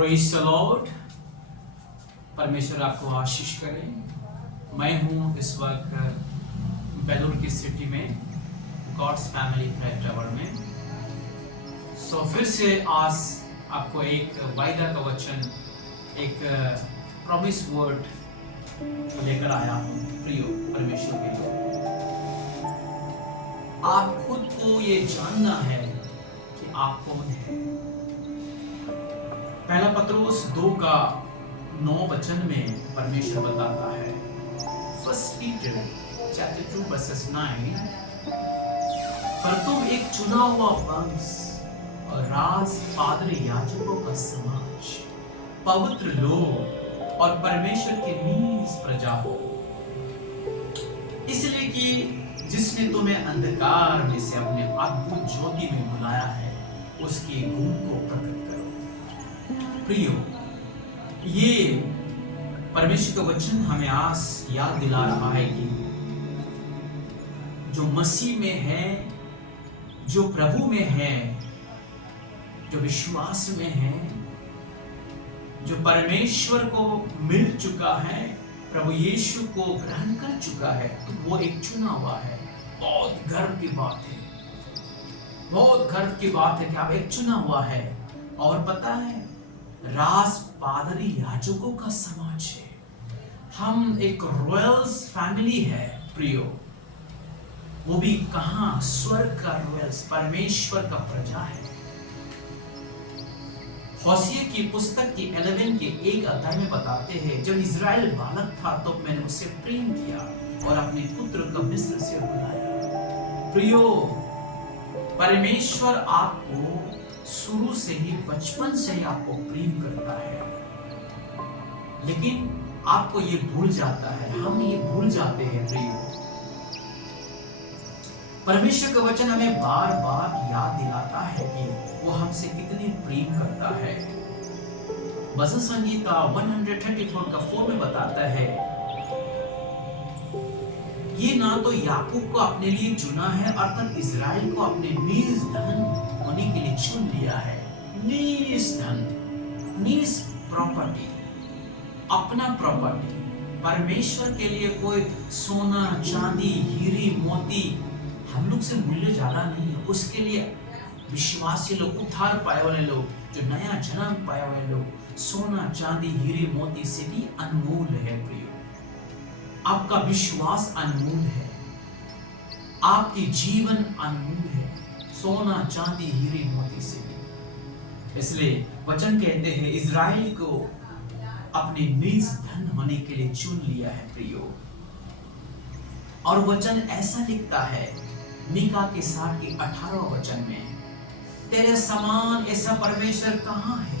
Praise the Lord. परमेश्वर आपको आशीष करे। मैं हूँ इस वक्त बेलूर की सिटी में गॉड्स फैमिली प्रेयर टावर में। फिर से आज आपको एक वायदा का वचन, एक प्रॉमिस वर्ड लेकर आया हूँ प्रियो परमेश्वर के लिए। आप खुद को ये जानना है कि आप कौन है। पहला पत्रोस 2:9 में परमेश्वर बताता है, फर्स्ट पीटर चैप्टर 2:9, पर तुम एक चुना हुआ वंश और राज पादरी याजकों का समाज, पवित्र लोग और परमेश्वर की नीज प्रजा हो, इसलिए कि जिसने तुम्हें अंधकार में से अपने अद्भुत ज्योति में बुलाया है, उसके गुण को प्रकट करो। प्रियो, ये परमेश्वर का वचन हमें आज याद दिला रहा है कि जो मसीह में है, जो प्रभु में है, जो विश्वास में है, जो परमेश्वर को मिल चुका है, प्रभु यीशु को ग्रहण कर चुका है, तो वो एक चुना हुआ है। बहुत गर्व की बात है, बहुत गर्व की बात है कि आप एक चुना हुआ है। और पता है, राज पादरी याजकों का समाज है। हम एक रॉयल्स फैमिली है प्रियो, वो भी कहां? स्वर्ग का रॉयल्स, परमेश्वर का प्रजा है। होसिया की पुस्तक की 11 के 1 अध्याय में बताते हैं, जब इज़राइल बालक था तो मैंने उससे प्रेम किया और अपने पुत्र को मिस्र से बुलाया। प्रियो, परमेश्वर आपको शुरू से ही, बचपन से ही आपको प्रेम करता है, लेकिन आपको ये भूल जाता है, हम ये भूल जाते हैं प्रियो। परमेश्वर का वचन हमें बार बार याद दिलाता है कि वो हमसे कितनी प्रेम करता है। भजन संगीता 134 का 4 में बताता है, ये ना तो याकूब को अपने लिए चुना है, अर्थात इज़राइल को अपने नीज धन होने के लिए चुन लिया है। नीज धन, नीज प्रॉपर्टी, अपना प्रॉपर्टी। परमेश्वर के लिए कोई सोना, चांदी, हीरे, मोती हम लोग से मूल्य ज्यादा नहीं है। उसके लिए विश्वासी लोग, उद्धार पाए वाले लोग, जो नया जन्म पाए वाले लोग, सोना, चांदी, हीरे, मोती से भी अनमोल है प्रियो। आपका विश्वास अनमोल है, आपकी जीवन अनमोल है, सोना, चांदी, हीरे, मोती से भी। इसलिए वचन कहते हैं, इज़राइल को अपने निज धन होने के लिए चुन लिया है प्रियो। और वचन ऐसा लिखता है मीका के 7:18 वचन में, तेरे समान ऐसा परमेश्वर कहाँ है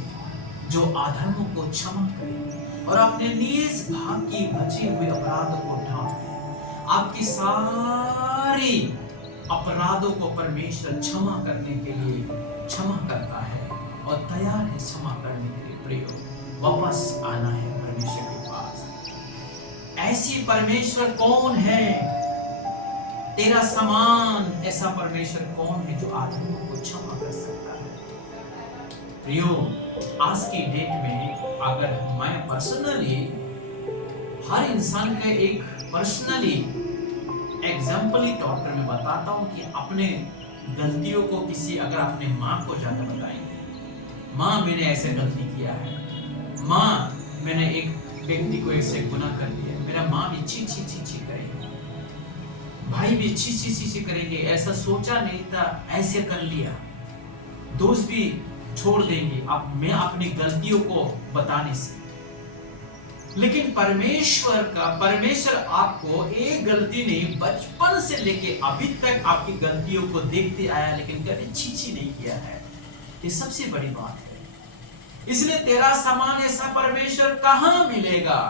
जो अधर्मों को क्षमा करे और अपने निज भाग की बचे हुए अपराधों को ढांप दे। आपकी सारी अपराधों को परमेश्वर क्षमा करने के लिए क्षमा करता है और तैयार है क्षमा करने के लिए प्रियो। वापस आना है परमेश्वर के पास। ऐसी परमेश्वर कौन है? तेरा समान ऐसा परमेश्वर कौन है जो अधर्मों को क्षमा कर सकता है? प्रियो, आज की डेट में अगर मैं पर्सनली हर इंसान का एक पर्सनली एग्जाम्पली तौर पर मैं बताता हूं कि अपने गलतियों को किसी, अगर अपने माँ को ज्यादा बताएंगे, माँ मैंने ऐसे गलती किया है, माँ मैंने एक व्यक्ति को ऐसे गुनाह कर दिया, मेरा माँ भी छी छी छी छी करेगी, भाई भी छी छी छी छी करेंगे, ऐसा सोचा नहीं था, ऐसे कर लिया, दोस्त भी छोड़ देंगे अब मैं अपनी गलतियों को बताने से। लेकिन परमेश्वर आपको एक गलती नहीं, बचपन से लेके अभी तक आपकी गलतियों को देखते आया, लेकिन कभी छी छी नहीं किया है। ये सबसे बड़ी बात है। इसलिए तेरा समान ऐसा परमेश्वर कहां मिलेगा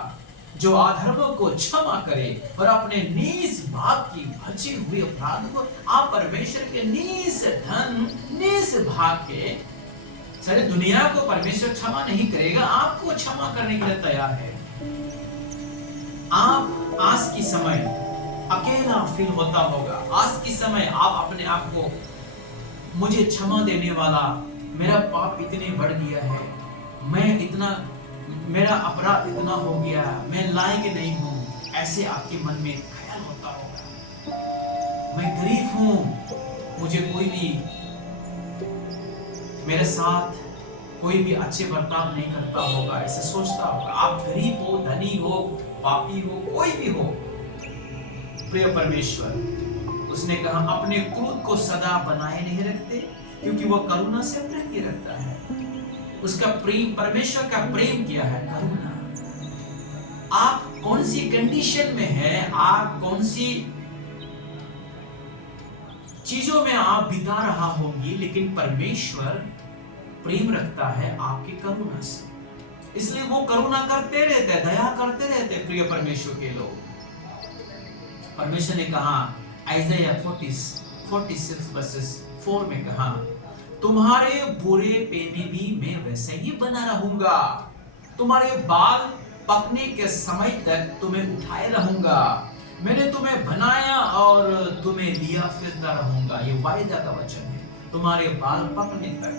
जो अधर्मों को क्षमा करे और अपने नीज भाग की बचे हुए अपराध को। आप परमेश्वर के नीज धन, नीज भाग के, सारी दुनिया को परमेश्वर क्षमा नहीं करेगा, आपको क्षमा करने के लिए तैयार है। आप आज की समय अकेला फील होता होगा, आज की समय आप अपने आप को, मुझे क्षमा देने वाला, मेरा पाप इतने बढ़ गया है, मैं इतना, मेरा अपराध इतना हो गया, मैं लायक नहीं हूं, ऐसे आपके मन में ख्याल होता होगा। मैं गरीब हूं, मुझे कोई भी मेरे साथ कोई भी अच्छे बर्ताव नहीं करता होगा, ऐसे सोचता होगा। आप गरीब हो, धनी हो, पापी हो, कोई भी हो, प्रिय परमेश्वर, उसने कहा अपने क्रोध को सदा बनाए नहीं रखते, क्योंकि वह करुणा से प्रीति रखता है। उसका प्रेम, परमेश्वर का प्रेम क्या है? करुणा। आप कौन सी कंडीशन में है, आप कौन सी चीजों में आप बिता रहा होंगी, लेकिन परमेश्वर प्रेम रखता है आपकी करुणा से, इसलिए वो करुणा करते रहते, दया करते रहते। प्रिय परमेश्वर के लोग, परमेश्वर ने कहा आइज़ाया 46:4 में कहा, तुम्हारे बुरेपे में भी मैं वैसे ही बना रहूंगा, तुम्हारे बाल पकने के समय तक तुम्हें उठाए रहूंगा, मैंने तुम्हें बनाया और तुम्हें लिया फिरता रहूंगा। ये वायदा का वचन है। तुम्हारे बाल पकने तक,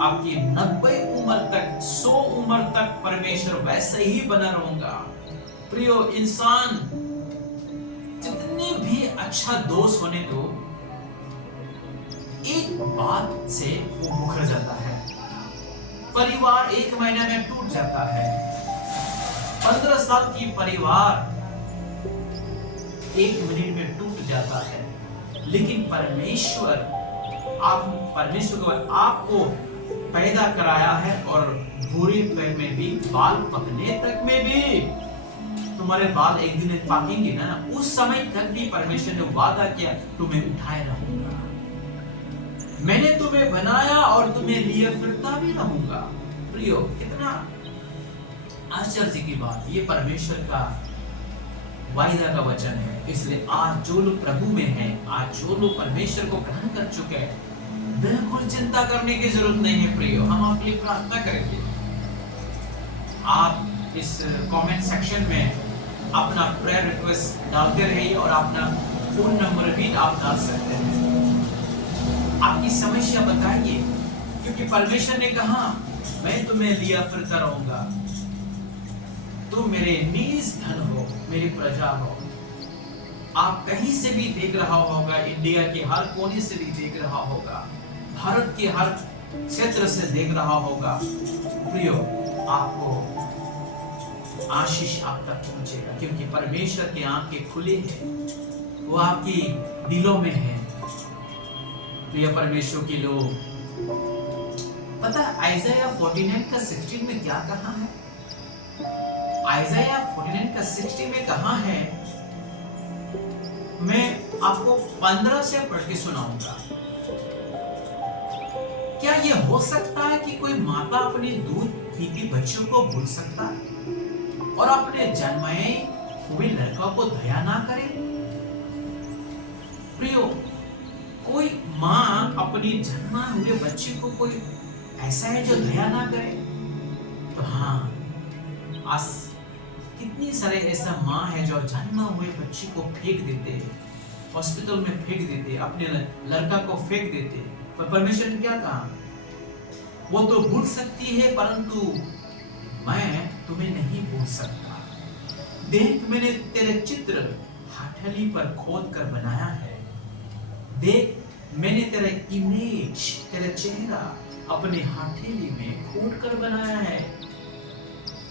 आपकी 90 उम्र तक, 100 उम्र तक परमेश्वर वैसे ही बना रहूंगा। प्रियो, इंसान जितने भी अच्छा दोस्त होने दो, एक बात से वो मुकर जाता है। परिवार 1 महीने में टूट जाता है। 15 साल की परिवार 1 मिनट में टूट जाता है। लेकिन परमेश्वर, परमेश्वर आपको पैदा कराया है, और बुढ़ापे में भी, बाल पकने तक में भी, तुम्हारे बाल एक दिन पाकेंगे ना, उस समय तक भी परमेश्वर ने वादा किया, तुम्हें उठाए रहूंगा, मैंने तुम्हें बनाया और तुम्हें लिए फिरता भी रहूंगा। प्रियो, कितना आश्चर्य की बात, ये परमेश्वर का वायदा का वचन है। इसलिए आज जो लोग प्रभु में हैं, आज जो लोग परमेश्वर को ग्रहण कर चुके हैं, बिल्कुल चिंता करने की जरूरत नहीं है। प्रियो, हम आपके लिए प्रार्थना करेंगे। आप इस कमेंट सेक्शन में अपना प्रेयर रिक्वेस्ट डालते रहिए, और अपना फोन नंबर भी आप डाल सकते हैं। आपकी समस्या बताइए, क्योंकि परमेश्वर ने कहा मैं तुम्हें लिया फिरता रहूंगा, तुम मेरे नीज धन हो, मेरी प्रजा हो। आप कहीं से भी देख रहा होगा, इंडिया के हर कोने से भी देख रहा होगा, भारत के हर क्षेत्र से देख रहा होगा। प्रियो, आपको आशीष आप तक पहुंचेगा, क्योंकि परमेश्वर की आंखें खुली है, वो आपकी दिलों में है। प्रिय परमेश्वर के लोग, पता है आइज़ाया 49:16 में क्या कहा है? आइज़ाया 49:16 में कहा है, मैं आपको 15 से पढ़ के सुनाऊंगा। क्या यह हो सकता है कि कोई माता अपने दूध पीती बच्चों को भूल सकता है, और अपने जन्मे हुए लड़का को दया ना करे? प्रियो, कोई माँ अपनी जन्मा हुए बच्चे को कोई ऐसा है जो दया ना करे? तो हाँ, आज कितनी सारे ऐसा माँ है जो जन्मा हुए बच्चे को फेंक देते, हॉस्पिटल में फेंक देते, अपने लड़का को फेंक देते। पर परमेश्वर ने क्या कहा? वो तो भूल सकती है, परंतु मैं तुम्हें नहीं भूल सकता। देख, मैंने तेरे चित्र हथेली पर खोद कर बनाया है। देख, मैंने तेरा इमेज, तेरा चेहरा अपने हथेली में खोद कर बनाया है।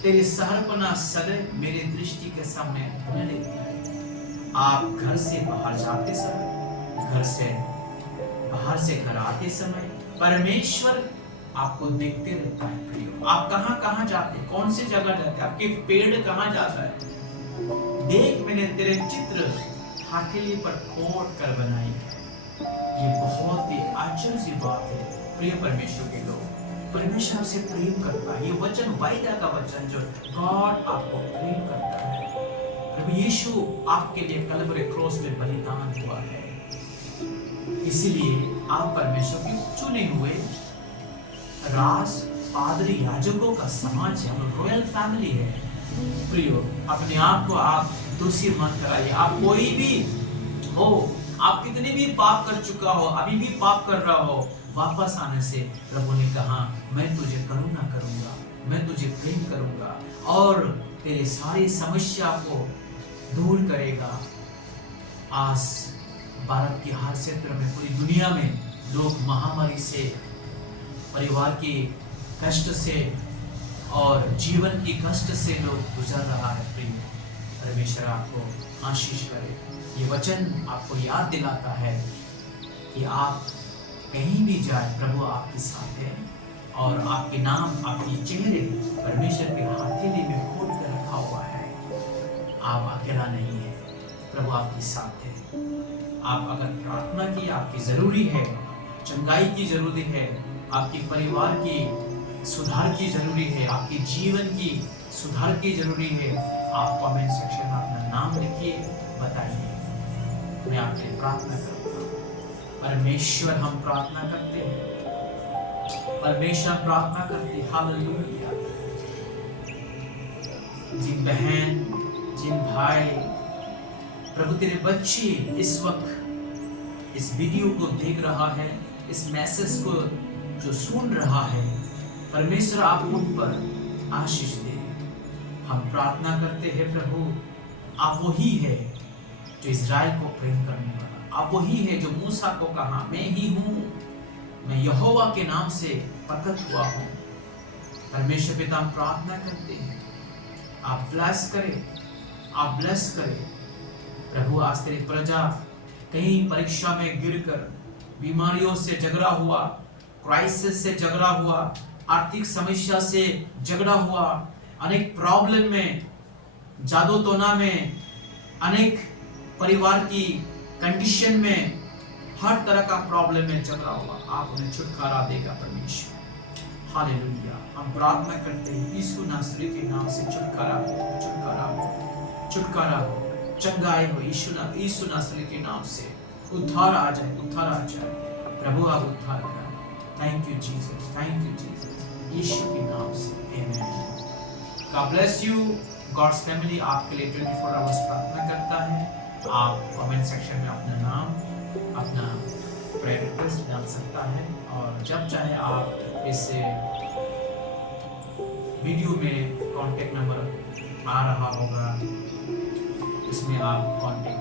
तेरी सहरपना सदैव मेरी दृष्टि के सामने बने रहती है। आप घर से बाहर जाते समय, घर से बाहर से घर आते समय, परमेश्वर आपको देखते रहता है। प्रियो, आप कहां कहां जाते, कौन सी जगह जाते, आपके पेड़ कहां जाता है? देख, मैंने तेरे चित्र हथेली पर खोद कर बनाई है। ये बहुत ही आश्चर्य की बात है। प्रिय परमेश्वर के लोग, परमेश्वर आपसे प्रेम करता है। ये वचन वायदा का वचन, जो गॉड आपको प्रेम करता है। प्रभु यीशु आपके लिए कलवरी क्रॉस में बलिदान हुआ है, इसीलिए आप परमेश्वर के चुने हुए राज पादरी याजकों का समाज है, रॉयल फैमिली है। प्रियो, अपने आप को आप दोषी मत कराइए। आप कोई भी हो, आप कितने भी पाप कर चुका हो, अभी भी पाप कर रहा हो, वापस आने से प्रभु ने कहा, मैं तुझे करुणा करूंगा, मैं तुझे प्रेम करूंगा और तेरी सारी समस्या को दूर करेगा। आज भारत के हर क्षेत्र में, पूरी दुनिया में लोग महामारी से, परिवार के कष्ट से और जीवन के कष्ट से लोग गुजर रहा है। प्रिय, परमेश्वर आपको आशीष करे। ये वचन आपको याद दिलाता है कि आप कहीं भी जाए, प्रभु आपके साथ है और आपके नाम, आपके चेहरे परमेश्वर के हथेली में खोल कर रखा हुआ है। आप अकेला नहीं है, प्रभु आपके साथ है। आप अगर प्रार्थना की आपकी जरूरी है, चंगाई की जरूरत है, आपके परिवार की सुधार की जरूरी है, आपके जीवन की सुधार की जरूरी है, आप कमेंट सेक्शन में अपना नाम लिखिए, बताइए, मैं आपके लिए प्रार्थना करूंगा। परमेश्वर, हम प्रार्थना करते हैं, परमेश्वर प्रार्थना करते हैं। हालेलुया। जिन बहन, जिन भाई, प्रभु तेरे बच्चे इस वक्त इस वीडियो को देख रहा है, इस मैसेज को जो सुन रहा है, परमेश्वर आप उन पर आशीष दे। हम प्रार्थना करते हैं प्रभु, आप वही है जो इज़राइल को प्रेम करने वाला, आप वही है जो मूसा को कहा, मैं ही हूँ, मैं यहोवा के नाम से प्रकट हुआ हूँ। परमेश्वर पिता, हम प्रार्थना करते हैं, आप ब्लेस करें, आप ब्लेस करें प्रभु। आज तेरी प्रजा कहीं परीक्षा में गिरकर बीमारियों से झगड़ा हुआ, क्राइसिस से झगड़ा हुआ, आर्थिक समस्या से झगड़ा हुआ, अनेक प्रॉब्लम में, जादू टोना में, अनेक परिवार की कंडीशन में, हर तरह का प्रॉब्लम में झगड़ा हुआ, आप उन्हें छुटकारा देगा परमेश्वर। हालेलुया। हम प्रार्थना करते हैं यीशु नासरी के नाम से छुटकारा हो, छुटकारा हो, छुटकारा हो, चंगाई हो। यीशु नासरी के नाम से उद्धार आ जाए, उद्धार आ जाए प्रभु, आप उद्धार करें। Thank you Jesus, thank you Jesus, यीशु के नाम से आमेन। God bless you. God's family आपके लिए 24 आवर्स प्रार्थना करता है। आप कमेंट सेक्शन में अपना नाम, अपना प्रेयर रिक्वेस्ट डाल सकता है और जब चाहे आप इस वीडियो में कांटेक्ट नंबर आ रहा होगा, इसमें आप कांटेक्ट